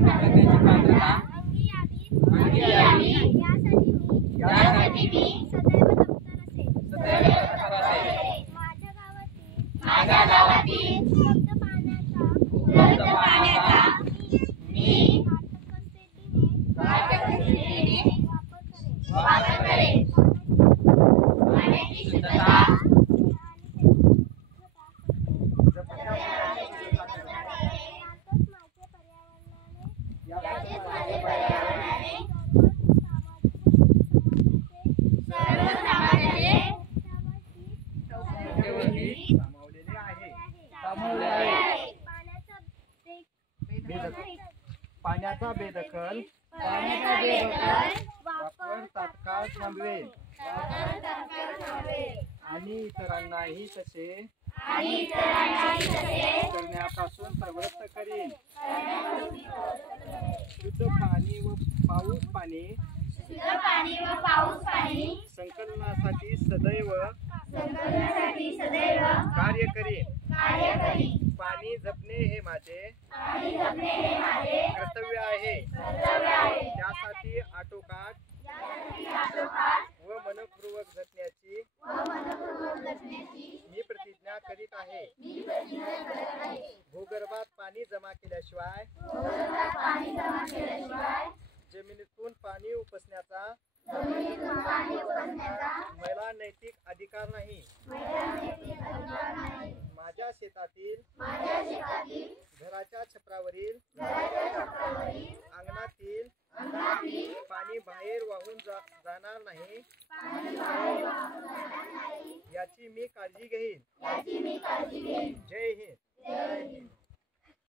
करण्याची पात्रता अंगी यावी यासाठी मी सदैव तत्पर असेल. माझ्या गावातील उपलब्ध पाण्याचा मी काटकसरीने वापर करेन. पाण्याची शुद्धता याचेच माझे पर्यावरणाने सर्व समाजाचे सामावलेले आहे. पाण्याचा बेदखल वापर तात्काळ थांबवेल आणि इतरांनाही तसे करण्यापासून प्रवृत्त करेन. शुद्ध पाणी व पाऊस पाणी संकलनासाठी सदैव कार्य करेन. पाणी जपणे हे माझे कर्तव्य आहे. त्यासाठी आटोकाट व मनपूर्वक जपण्याची मी प्रतिज्ञा करीत आहे. भूगर्भात पाणी जमा केल्याशिवाय जमिनीतून पाणी उपसण्याचा मला नैतिक अधिकार नाही. माझ्या शेतातील घराच्या छपरावरील अंगणातील पाणी बाहेर वाहून जाणार नाही याची मी काळजी घेईन. जय हिंद.